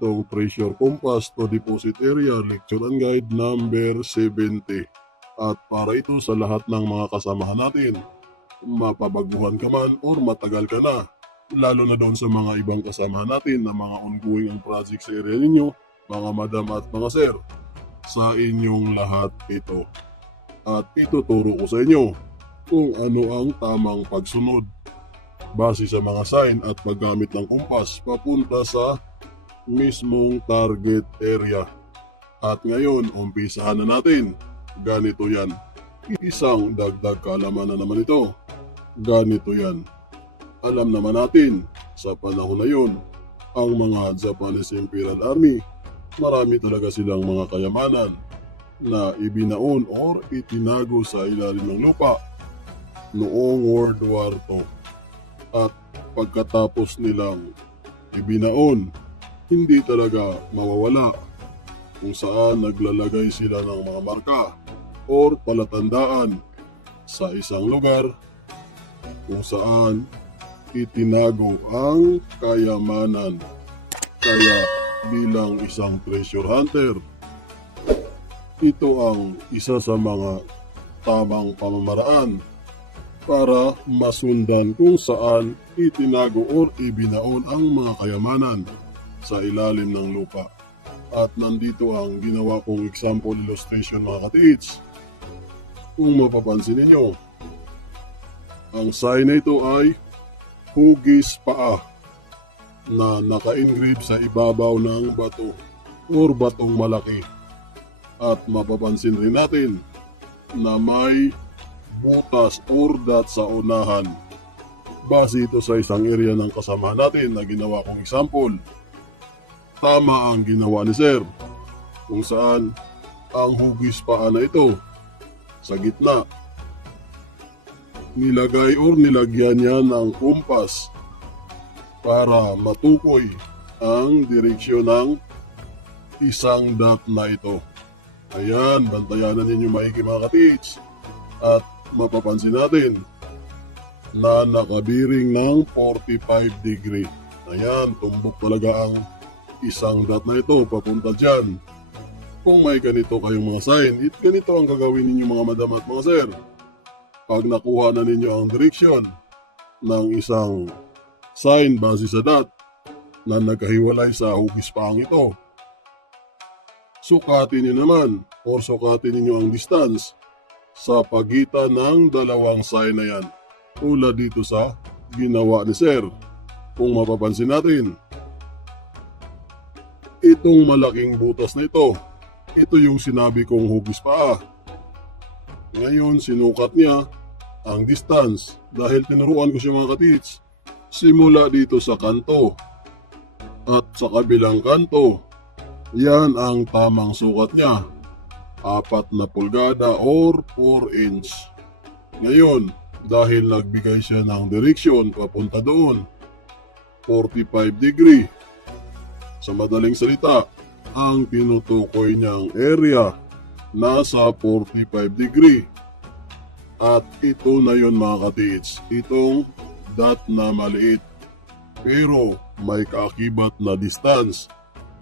itong Treasure Compass to Deposit Area Lecture and Guide number 70. At para ito sa lahat ng mga kasamahan natin, mapabaguhan ka man or matagal ka na, lalo na doon sa mga ibang kasamahan natin na mga ongoing ang project sa area ninyo, mga madam at mga sir, sa inyong lahat ito. At ituturo ko sa inyo kung ano ang tamang pagsunod base sa mga sign at paggamit ng kumpas papunta sa mismong target area. At ngayon, umpisahan na natin. Ganito yan. Isang dagdag kaalaman na naman ito. Ganito yan. Alam naman natin, sa panahon na yun, ang mga Japanese Imperial Army, marami talaga silang mga kayamanan na ibinaon or itinago sa ilalim ng lupa noong World War II. At pagkatapos nilang ibinaon, hindi talaga mawawala kung saan naglalagay sila ng mga marka or palatandaan sa isang lugar kung saan itinago ang kayamanan. Kaya bilang isang treasure hunter, ito ang isa sa mga tamang pamamaraan para masundan kung saan itinago or ibinaon ang mga kayamanan sa ilalim ng lupa. At nandito ang ginawa kong example illustration mga katiits. Kung mapapansin ninyo, ang sign na ito ay hugis paa na naka-engrave sa ibabaw ng bato or batong malaki. At mapapansin rin natin na may butas or dot sa unahan. Base ito sa isang area ng kasama natin na ginawa kong example. Tama ang ginawa ni Sir, kung saan ang hugis paa na ito sa gitna. Nilagay or nilagyan niya ng kumpas para matukoy ang direksyon ng isang dot na ito. Ayan, bantayanan ninyo maigi mga katiits. At mapapansin natin na nakabiring ng 45 degree. Ayan, tumbok talaga ang isang dot na ito papunta dyan. Kung may ganito kayong mga sign, ganito ang gagawin ninyo mga madam at mga sir. Pag nakuha na ninyo ang direksyon ng isang sign base sa dot na nagkahiwalay sa hugis paang ito, sukatin niyo naman or sukatin ninyo ang distance sa pagitan ng dalawang sign na yan. Tulad dito sa ginawa ni Sir. Kung mapapansin natin, itong malaking butas na ito yung sinabi kong hugis paa. Ngayon, sinukat niya ang distance dahil tinuruan ko siya mga katits. Simula dito sa kanto at sa kabilang kanto, yan ang tamang sukat niya. 4 na pulgada or 4 inch. Ngayon, dahil nagbigay siya ng direksyon papunta doon, 45 degree. Sa madaling salita, ang tinutukoy niyang area nasa 45 degree. At ito na yon mga katiits, itong dot na maliit. Pero may kaakibat na distance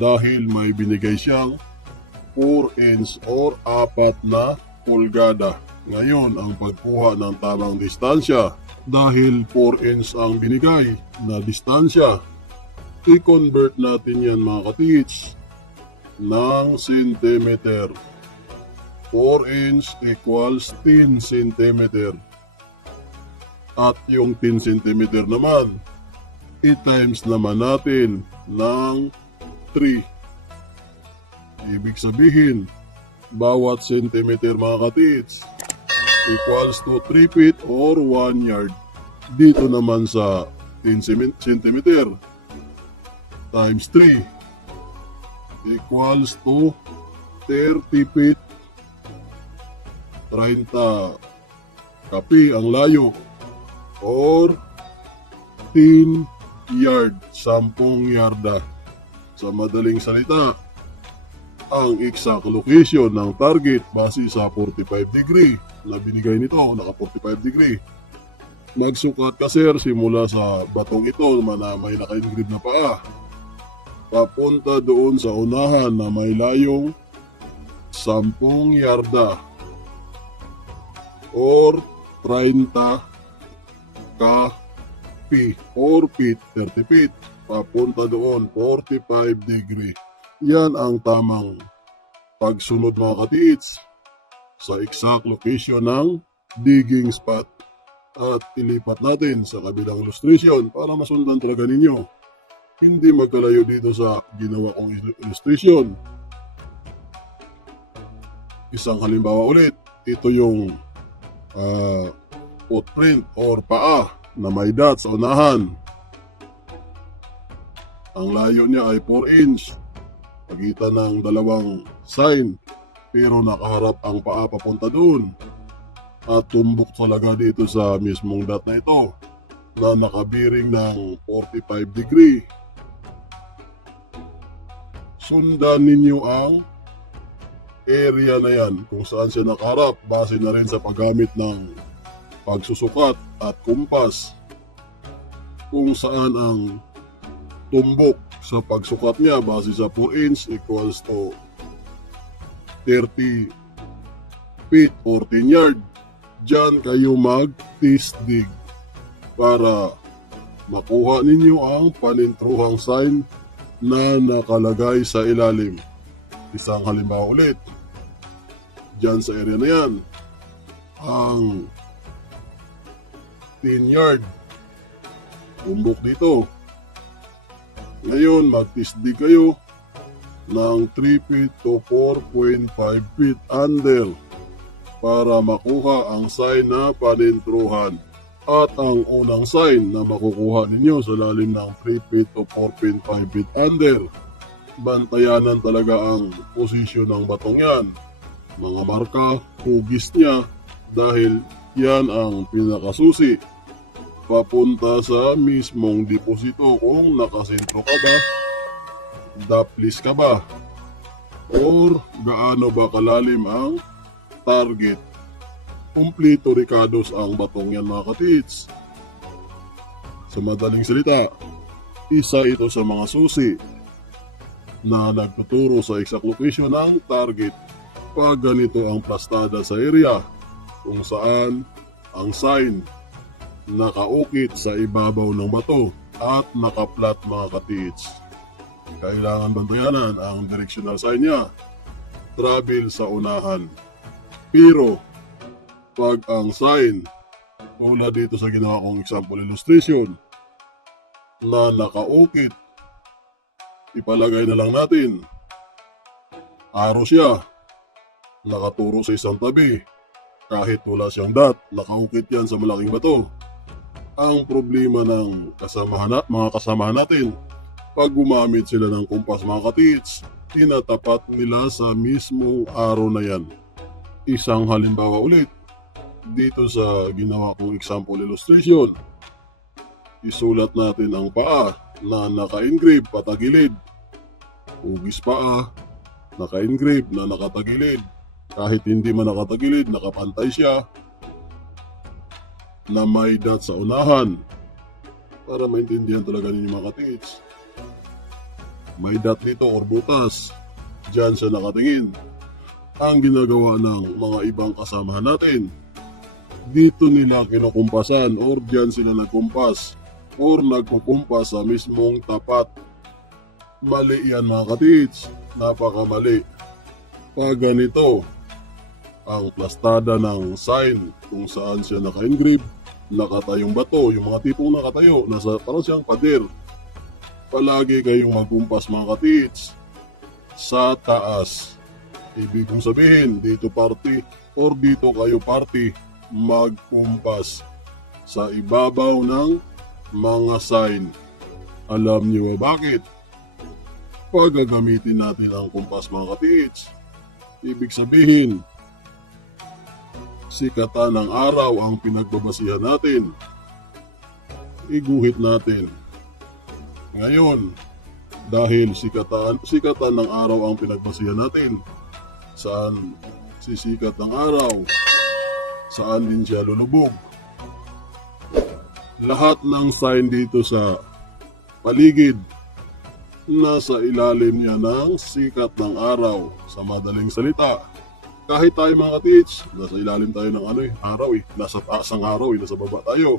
dahil may binigay siyang 4 inch or 4 na pulgada. Ngayon, ang pagkuha ng tamang distansya, dahil 4 inch ang binigay na distansya, i-convert natin yan mga katiits ng centimeter. 4 inch equals 10 centimeter. At yung 10 centimeter naman, i-times naman natin ng 3. Ibig sabihin, bawat centimeter mga katiits equals to 3 feet or 1 yard. Dito naman sa 10 centimeter times 3 equals to 30 feet. 30 kapi ang layo or 10 yard, 10 yarda. Sa madaling salita, ang exact location ng target base sa 45 degree na binigay nito, naka 45 degree. Nagsukat ka sir simula sa batong ito na may naka-engrave na paa. papunta doon sa unahan na may layong 10 yarda or 30 ka feet or feet, 30 feet. Papunta doon, 45 degree. Yan ang tamang pagsunod mga katiits sa exact location ng digging spot. At ilipat natin sa kabilang illustration para masundan talaga ninyo. Hindi magkalayo dito sa ginawa kong illustration. Isang halimbawa ulit, ito yung footprint or paa na may dot sa unahan. Ang layo niya ay 4 inch. Pagitan ng dalawang sign pero nakaharap ang paa papunta doon. At tumbok talaga dito sa mismong dot na ito na nakabiring ng 45 degree. Sundan ninyo ang area na yan kung saan siya nakaharap base na rin sa paggamit ng pagsusukat at kumpas kung saan ang tumbok sa pagsukat niya base sa 4 inch equals to 30 feet or 10 yard. Diyan kayo mag-tisdig para makuha ninyo ang panintruhang sign na nakalagay sa ilalim. Isang halimbawa ulit. Diyan sa area na yan, ang 10 yard tumbok dito. Ngayon, mag-tisdig kayo ng 3 feet to 4.5 feet under para makuha ang sign na panintruhan. At ang unang sign na makukuha ninyo sa lalim ng 3 feet to 4.5 feet under, bantayanan talaga ang posisyon ng batong yan. Mga marka, hugis niya dahil yan ang pinakasusi papunta sa mismong deposito kung nakasentro ka ba, daplis ka ba, or gaano ba kalalim ang target. Kumplito rikados ang batong yan mga katiits. Sa madaling salita, isa ito sa mga susi na nagtuturo sa exact location ng target pag ganito ang plastada sa area kung saan ang sign nakaukit sa ibabaw ng bato at nakaplat mga katiits. Kailangan bantayanan ang directional sign niya, travel sa unahan. Pero pag ang sign tulad dito sa ginawa kong example illustration na nakaukit, ipalagay na lang natin arrow siya, nakaturo sa isang tabi, kahit wala siyang dot, nakaukit yan sa malaking bato. Ang problema ng mga kasamahan natin, pag gumamit sila ng kumpas mga katiits, tinatapat nila sa mismong arrow na yan. Isang halimbawa ulit, dito sa ginawa kong example illustration, isulat natin ang paa na naka-engrave patagilid. Hugis paa, naka-engrave na nakatagilid. Kahit hindi man nakatagilid, nakapantay siya na may dot sa unahan. Para maintindihan talaga ninyo mga katiits. May dot dito or butas. Diyan siya nakatingin. Ang ginagawa ng mga ibang kasamahan natin, dito nila kinukumpasan or diyan sila nagkumpas or nagkukumpas sa mismong tapat. Mali yan mga katiits, napakamali. Pag ganito ang plastada ng sign kung saan siya naka-engrave, nakatayong bato, yung mga tipong nakatayo, nasa parang siyang pader. Palagi kayong magkumpas mga katiits sa taas. Ibig kong sabihin, dito party or dito kayo party, magkumpas sa ibabaw ng mga sign. Alam niyo ba bakit? Pag gagamitin natin ang kumpas mga katiits, ibig sabihin, sikatan ng araw ang pinagbabasihan natin. Iguhit natin. Ngayon, dahil sikatan ng araw ang pinagbasihan natin, saan sisikat ng araw, saan din siya lulubog. Lahat ng sign dito sa paligid nasa ilalim niya ng sikat ng araw. Sa madaling salita, kahit tayo mga teach, nasa ilalim tayo ng araw eh. Nasa taas ang araw eh, nasa baba tayo.